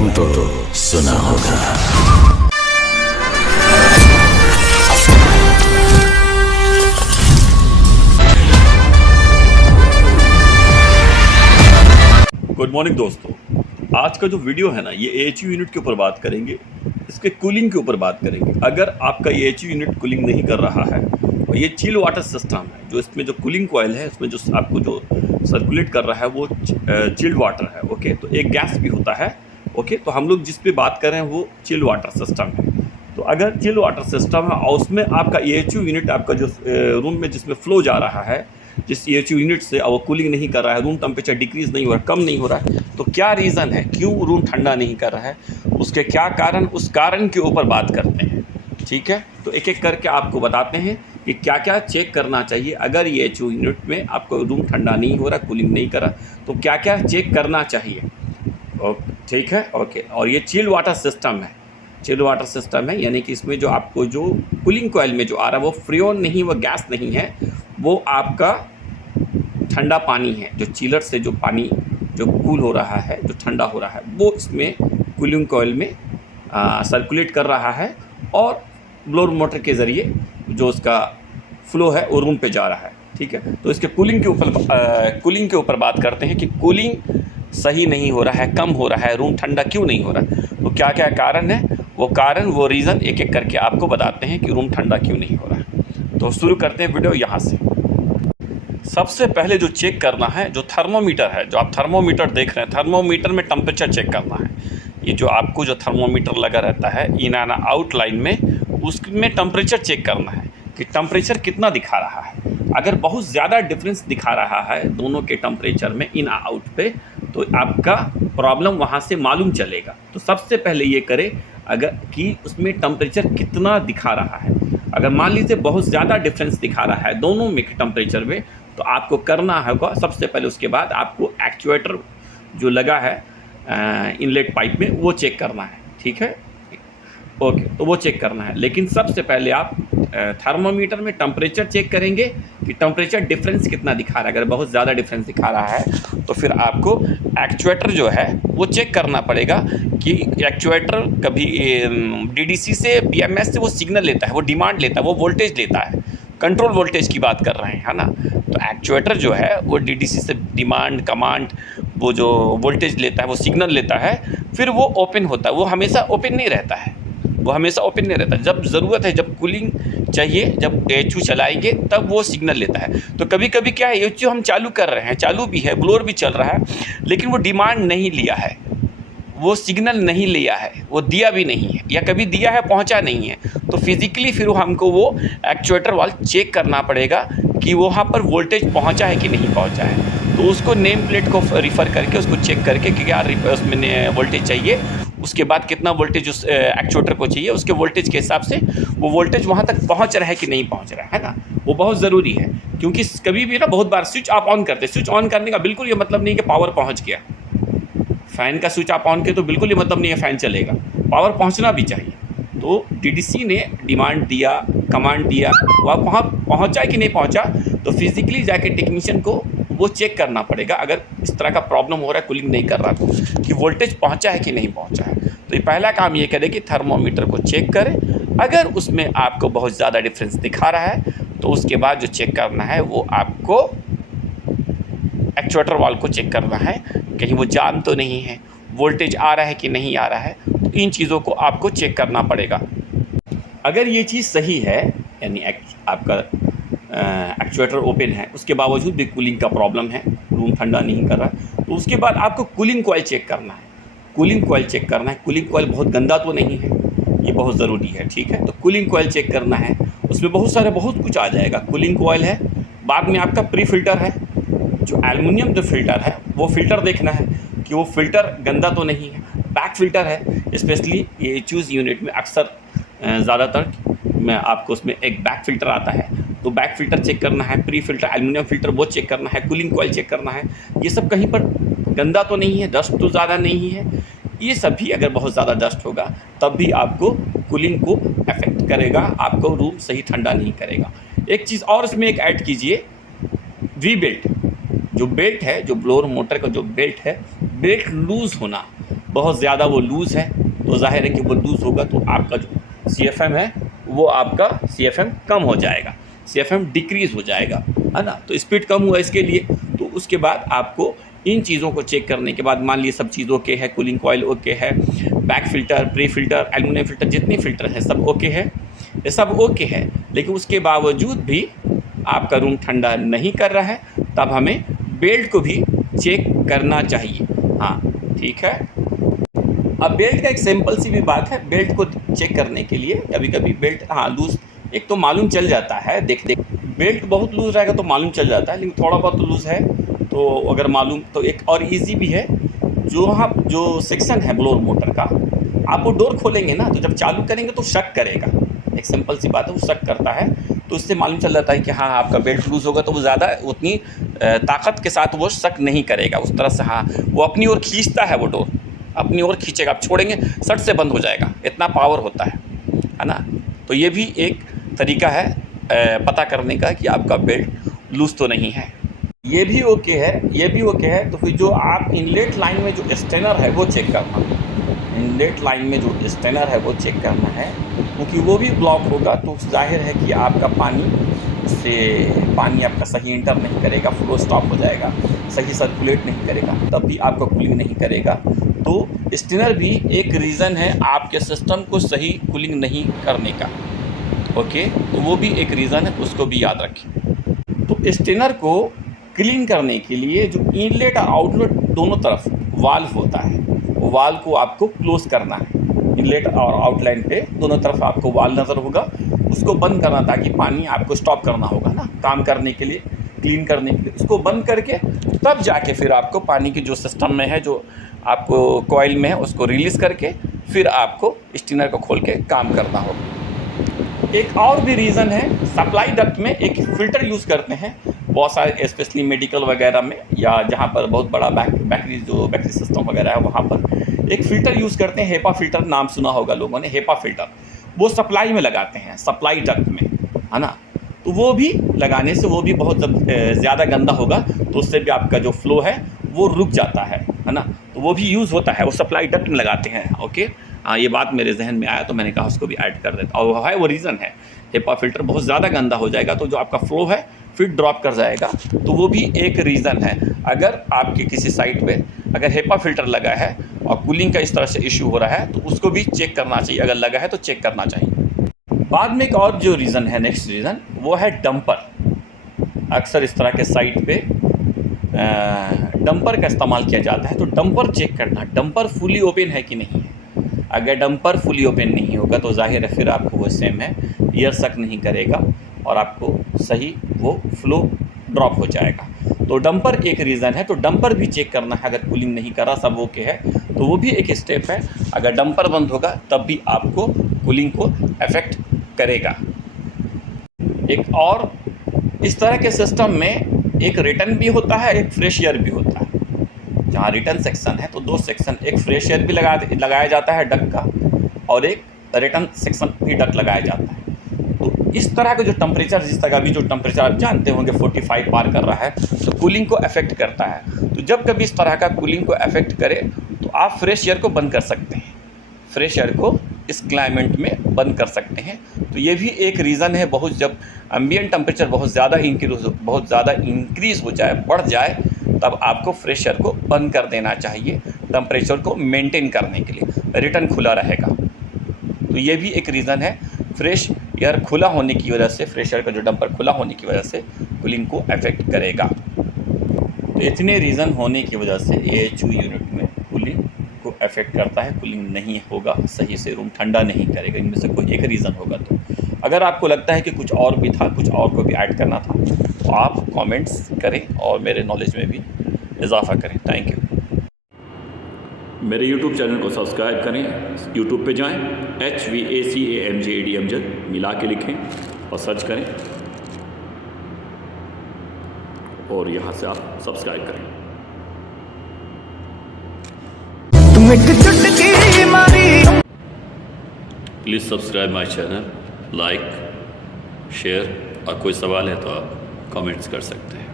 नाम तो सुना होगा। गुड मॉर्निंग दोस्तों, आज का जो वीडियो है ना, ये एएचयू यूनिट के ऊपर बात करेंगे, इसके कूलिंग के ऊपर बात करेंगे। अगर आपका एएचयू यूनिट कूलिंग नहीं कर रहा है तो ये चिल वाटर सिस्टम है, जो इसमें जो कूलिंग कॉयल है उसमें जो आपको जो सर्कुलेट कर रहा है वो चिल्ड वाटर है। ओके, तो एक गैस भी होता है। ओके, तो हम लोग जिस पे बात कर रहे हैं वो चिल्ड वाटर सिस्टम है। तो अगर चिल्ड वाटर सिस्टम है और उसमें आपका एएचयू यूनिट आपका जो रूम में जिसमें फ्लो जा रहा है, जिस एएचयू यूनिट से वो कूलिंग नहीं कर रहा है, रूम टेम्परेचर डिक्रीज़ नहीं हो रहा, कम नहीं हो रहा है, तो क्या रीज़न है, क्यों रूम ठंडा नहीं कर रहा है, उसके क्या कारण, उस कारण के ऊपर बात करते हैं। ठीक है, तो एक एक करके आपको बताते हैं कि क्या क्या चेक करना चाहिए। अगर एएचयू यूनिट में आपको रूम ठंडा नहीं हो रहा, कूलिंग नहीं कर रहा, तो क्या क्या चेक करना चाहिए। ओके, ठीक है। ओके, और ये चिल्ड वाटर सिस्टम है, चिल्ड वाटर सिस्टम है, यानी कि इसमें जो आपको जो कूलिंग कॉयल में जो आ रहा है वो फ्रियोन नहीं, वो गैस नहीं है, वो आपका ठंडा पानी है। जो चिलर से जो पानी जो कूल हो रहा है, जो ठंडा हो रहा है, वो इसमें कूलिंग कॉयल में सर्कुलेट कर रहा है और ब्लोअर मोटर के ज़रिए जो उसका फ्लो है वो रूम पे जा रहा है। ठीक है, तो इसके कूलिंग के ऊपर बात करते हैं कि कूलिंग सही नहीं हो रहा है, कम हो रहा है, रूम ठंडा क्यों नहीं हो रहा है, तो क्या क्या कारण है, वो रीज़न एक एक करके आपको बताते हैं कि रूम ठंडा क्यों नहीं हो रहा है। तो शुरू करते हैं वीडियो यहाँ से। सबसे पहले जो चेक करना है, जो थर्मोमीटर है, जो आप थर्मोमीटर देख रहे हैं, थर्मोमीटर में टेम्परेचर चेक करना है। ये जो आपको जो थर्मोमीटर लगा रहता है इन एंड आउट लाइन में, उसमें टेम्परेचर चेक करना है कि टेम्परेचर कितना दिखा रहा है। अगर बहुत ज़्यादा डिफरेंस दिखा रहा है दोनों के टेम्परेचर में इन आउट पे, तो आपका प्रॉब्लम वहाँ से मालूम चलेगा। तो सबसे पहले ये करें अगर कि उसमें टेम्परेचर कितना दिखा रहा है। अगर मान लीजिए बहुत ज़्यादा डिफरेंस दिखा रहा है दोनों में टेम्परेचर में, तो आपको करना होगा सबसे पहले, उसके बाद आपको एक्चुएटर जो लगा है इनलेट पाइप में वो चेक करना है। ठीक है, ओके, तो वो चेक करना है। लेकिन सबसे पहले आप थर्मोमीटर में टेम्परेचर चेक करेंगे कि टेम्परेचर डिफरेंस कितना दिखा रहा है। अगर बहुत ज़्यादा डिफरेंस दिखा रहा है तो फिर आपको एक्चुएटर जो है वो चेक करना पड़ेगा कि एक्चुएटर कभी डीडीसी से बीएमएस से वो सिग्नल लेता है, वो डिमांड लेता है, वो वोल्टेज लेता है, कंट्रोल वोल्टेज की बात कर रहे हैं, है ना। तो एक्चुएटर जो है वो डीडीसी से डिमांड कमांड वो जो वोल्टेज लेता है, वो सिग्नल लेता है, फिर वो ओपन होता है। वो हमेशा ओपन नहीं रहता है, वो हमेशा ओपन नहीं रहता। जब ज़रूरत है, जब कूलिंग चाहिए, जब एएचयू चलाएंगे तब वो सिग्नल लेता है। तो कभी कभी क्या है, एएचयू हम चालू कर रहे हैं, चालू भी है, ब्लोअर भी चल रहा है, लेकिन वो डिमांड नहीं लिया है, वो सिग्नल नहीं लिया है, वो दिया भी नहीं है, या कभी दिया है पहुंचा नहीं है। तो फिज़िकली फिर हमको वो एक्चुएटर वाल्व चेक करना पड़ेगा कि वहाँ पर वोल्टेज पहुंचा है कि नहीं पहुंचा है। तो उसको नेम प्लेट को रिफ़र करके, उसको चेक करके कि क्या उसमें वोल्टेज चाहिए, उसके बाद कितना वोल्टेज उस एक्चुएटर को चाहिए, उसके वोल्टेज के हिसाब से वो वोल्टेज वहाँ तक पहुँच रहा है कि नहीं पहुँच रहा है ना। वो बहुत ज़रूरी है, क्योंकि कभी भी ना बहुत बार स्विच आप ऑन करते हैं, स्विच ऑन करने का बिल्कुल ये मतलब नहीं कि पावर पहुँच गया। फ़ैन का स्विच आप ऑन किए तो बिल्कुल ये मतलब नहीं है फ़ैन चलेगा, पावर पहुंचना भी चाहिए। तो डीडीसी ने डिमांड दिया, कमांड दिया, वह वहाँ पहुँचा कि नहीं पहुँचा, तो फिज़िकली जाके टेक्नीशियन को वो चेक करना पड़ेगा। अगर इस तरह का प्रॉब्लम हो रहा है, कूलिंग नहीं कर रहा, तो कि वोल्टेज पहुँचा है कि नहीं पहुँचा है। तो ये पहला काम ये करें कि थर्मोमीटर को चेक करें। अगर उसमें आपको बहुत ज़्यादा डिफरेंस दिखा रहा है, तो उसके बाद जो चेक करना है वो आपको एक्चुएटर वाल्व को चेक करना है, कहीं वो जाम तो नहीं है, वोल्टेज आ रहा है कि नहीं आ रहा है। तो इन चीज़ों को आपको चेक करना पड़ेगा। अगर ये चीज़ सही है, यानी आपका एक्चुएटर ओपन है, उसके बावजूद भी कूलिंग का प्रॉब्लम है, रूम ठंडा नहीं कर रहा, तो उसके बाद आपको कूलिंग कॉयल चेक करना है। कूलिंग कॉयल चेक करना है, कूलिंग कॉयल बहुत गंदा तो नहीं है, ये बहुत ज़रूरी है। ठीक है, तो कूलिंग कॉयल चेक करना है, उसमें बहुत कुछ आ जाएगा। कूलिंग कॉयल है, बाद में आपका प्री फिल्टर है, जो एल्युमिनियम जो फ़िल्टर है वो फ़िल्टर देखना है कि वो फ़िल्टर गंदा तो नहीं है। बैक फ़िल्टर है, स्पेशली एएचयू यूनिट में अक्सर ज़्यादातर में आपको उसमें एक बैक फ़िल्टर आता है, तो बैक फ़िल्टर चेक करना है, प्री फ़िल्टर एल्युमिनियम फ़िल्टर वो चेक करना है, कूलिंग कॉयल चेक करना है। ये सब कहीं पर गंदा तो नहीं है, डस्ट तो ज़्यादा नहीं है। ये सब भी अगर बहुत ज़्यादा डस्ट होगा तब भी आपको कूलिंग को अफेक्ट करेगा, आपको रूम सही ठंडा नहीं करेगा। एक चीज़ और इसमें एक ऐड कीजिए, वी बेल्ट, जो बेल्ट है, जो ब्लोअर मोटर का जो बेल्ट है, बेल्ट लूज़ होना, बहुत ज़्यादा वो लूज़ है तो जाहिर है कि वो लूज़ होगा तो आपका जो CFM है वो आपका CFM कम हो जाएगा, CFM डिक्रीज़ हो जाएगा, है ना। तो स्पीड कम हुआ इसके लिए, तो उसके बाद आपको इन चीज़ों को चेक करने के बाद मान लीजिए सब चीज़ ओके है, कूलिंग कॉइल ओके है, back filter, pre filter, aluminium filter जितनी फ़िल्टर हैं सब ओके है, ये सब ओके है, लेकिन उसके बावजूद भी आपका रूम ठंडा नहीं कर रहा है, तब हमें बेल्ट को भी चेक करना चाहिए। हाँ, ठीक है। अब बेल्ट का एक सिंपल सी भी बात है, बेल्ट को चेक करने के लिए कभी कभी बेल्ट हाँ लूज़ एक तो मालूम चल जाता है, देख बेल्ट बहुत लूज़ रहेगा तो मालूम चल जाता है, लेकिन थोड़ा बहुत तो लूज़ है तो अगर मालूम तो एक और इजी भी है, जो सेक्शन है ब्लोअर मोटर का, आप वो डोर खोलेंगे ना तो जब चालू करेंगे तो शक करेगा, एक सिंपल सी बात है, वो शक करता है, तो उससे मालूम चल जाता है कि हाँ आपका बेल्ट लूज़ होगा, तो वो ज़्यादा उतनी ताकत के साथ वो शक नहीं करेगा उस तरह से। हाँ, वो अपनी ओर खींचता है, वो डोर अपनी ओर खींचेगा, आप छोड़ेंगे सट से बंद हो जाएगा, इतना पावर होता है ना। तो ये भी एक तरीका है पता करने का कि आपका बेल्ट लूज़ तो नहीं है। ये भी ओके है, तो फिर जो आप इनलेट लाइन में जो स्टेनर है वो चेक करना, इनलेट लाइन में जो स्टेनर है वो चेक करना है, क्योंकि वो भी ब्लॉक होगा तो जाहिर है कि आपका पानी आपका सही इंटर नहीं करेगा, फ्लो स्टॉप हो जाएगा, सही सर्कुलेट नहीं करेगा, तब भी आपका कूलिंग नहीं करेगा। तो स्टेनर भी एक रीज़न है आपके सिस्टम को सही कूलिंग नहीं करने का, ओके, तो वो भी एक रीज़न है, उसको भी याद रखें। तो स्टेनर को क्लीन करने के लिए जो इनलेट और आउटलेट दोनों तरफ वाल्व होता है, वो वाल्व को आपको क्लोज़ करना है, इनलेट और आउटलाइन पे दोनों तरफ आपको वाल्व नज़र होगा, उसको बंद करना, ताकि पानी आपको स्टॉप करना होगा ना काम करने के लिए, क्लीन करने के लिए, उसको बंद करके तब जाके फिर आपको पानी की जो सिस्टम में है, जो आपको कॉइल में है, उसको रिलीज़ करके फिर आपको स्टेनर को खोल के काम करना होगा। एक और भी रीज़न है, सप्लाई डक्ट में एक फ़िल्टर यूज़ करते हैं बहुत सारे, स्पेशली मेडिकल वगैरह में, या जहाँ पर बहुत बड़ा बैटरी सिस्टम वगैरह है वहाँ पर एक फ़िल्टर यूज़ करते हैं, हेपा फ़िल्टर नाम सुना होगा लोगों ने, हेपा फ़िल्टर, वो सप्लाई में लगाते हैं, सप्लाई डक्ट में, है ना। तो वो भी लगाने से वो भी बहुत जब ज़्यादा गंदा होगा तो उससे भी आपका जो फ्लो है वो रुक जाता है ना, तो वो भी यूज़ होता है, वो सप्लाई डक्ट में लगाते हैं, ओके। हाँ, ये बात मेरे जहन में आया तो मैंने कहा उसको भी ऐड कर देता, और है वो रीज़न है, हेपा फ़िल्टर बहुत ज़्यादा गंदा हो जाएगा तो जो आपका फ्लो है फिर ड्रॉप कर जाएगा, तो वो भी एक रीज़न है। अगर आपके किसी साइट पे अगर हेपा फ़िल्टर लगा है और कूलिंग का इस तरह से इशू हो रहा है तो उसको भी चेक करना चाहिए, अगर लगा है तो चेक करना चाहिए। बाद में एक और जो रीज़न है, नेक्स्ट रीज़न, वो है डंपर। अक्सर इस तरह के साइट पे डंपर का इस्तेमाल किया जाता है, तो डंपर चेक करना, डंपर फुली ओपन है कि नहीं है। अगर डंपर फुली ओपन नहीं होगा तो जाहिर है फिर आपको वो सेम है, एयर सक नहीं करेगा और आपको सही वो फ्लो ड्रॉप हो जाएगा। तो डंपर एक रीज़न है, तो डंपर भी चेक करना है, अगर कूलिंग नहीं कर रहा, सब ओके है तो वो भी एक स्टेप है। अगर डंपर बंद होगा तब भी आपको कूलिंग को अफेक्ट करेगा। एक और इस तरह के सिस्टम में एक रिटर्न भी होता है, एक फ्रेश एयर भी होता है। जहाँ रिटर्न सेक्शन है तो दो सेक्शन, एक फ्रेश एयर भी लगाया जाता है डक का, और एक रिटर्न सेक्शन भी डक लगाया जाता है। तो इस तरह का जो टेम्परेचर, जिस तरह अभी जो टेम्परेचर आप जानते होंगे 45 पार कर रहा है, तो कूलिंग को अफेक्ट करता है। तो जब कभी इस तरह का कूलिंग को अफेक्ट करे तो आप फ्रेश एयर को बंद कर सकते हैं, फ्रेश एयर को इस क्लाइमेट में बंद कर सकते हैं। तो ये भी एक रीज़न है, बहुत जब एम्बिएंट टेम्परेचर बहुत ज़्यादा इंक्रीज़ हो जाए, बढ़ जाए, तब आपको फ्रेश एयर को बंद कर देना चाहिए, टेम्परेचर को मेंटेन करने के लिए, रिटर्न खुला रहेगा। तो ये भी एक रीज़न है, फ्रेश एयर खुला होने की वजह से, फ्रेश एयर का जो डंपर खुला होने की वजह से कूलिंग को अफेक्ट करेगा। तो इतने रीज़न होने की वजह से AHU यूनिट में कूलिंग को अफेक्ट करता है, कूलिंग नहीं होगा सही से, रूम ठंडा नहीं करेगा, इनमें से कोई एक रीज़न होगा। तो अगर आपको लगता है कि कुछ और भी था, कुछ और को भी ऐड करना था, तो आप कमेंट्स करें और मेरे नॉलेज में भी इजाफा करें। Thank you. मेरे YouTube चैनल को सब्सक्राइब करें, YouTube पे जाएं, HVACAMJED मिला के लिखें और सर्च करें, और यहाँ से आप सब्सक्राइब करें। Please subscribe my channel, like, share, और कोई सवाल है तो आप कमेंट्स कर सकते हैं।